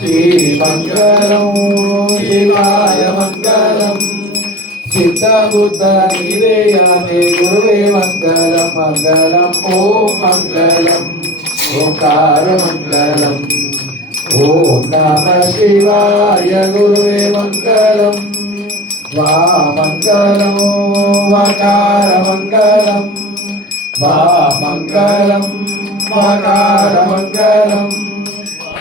श्रीमङ्गलं शिवाय मङ्गलम् सिद्धबुद्ध निवेयामे गुरुवे मङ्गलं मङ्गलम् ॐ मङ्गलम् ओंकार मङ्गलम् ॐ नमः शिवाय गुरुवे मङ्गलम् वामङ्गलं वकारमङ्गलं वामङ्गलं वकारमङ्गलं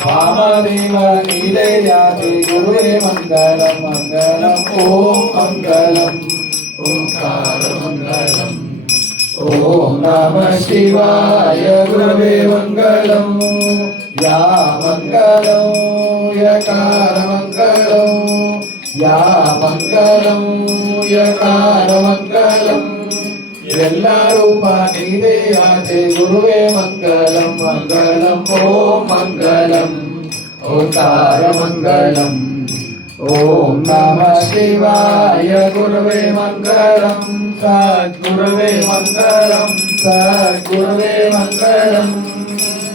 वामदेव निलयाति गुरुवे मङ्गलं मङ्गलम् ॐ मङ्गलम् ओंकारमङ्गलम् ॐ नमः शिवाय गुरुवे मङ्गलं या मङ्गलं यकारमङ्गलं या मङ्गलं यकारमङ्गलं रूपानिदेयाते गुरुवे मङ्गलं मङ्गलं ॐ मङ्गलम् ओंकारमङ्गलम् ॐ नमः शिवाय गुरुवे मङ्गलं सद्गुरुवे मङ्गलं सद्गुरुवे मङ्गलम्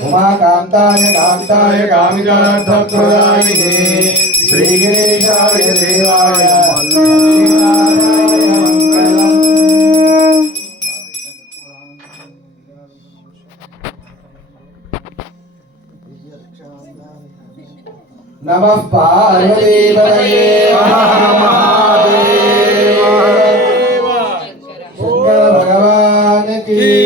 उमाकान्ताय कान्ताय कामितार्थप्रदायिने श्रीगिरीशाय देवाय नमः पार्वतीपतये महादेव शंकर भगवान की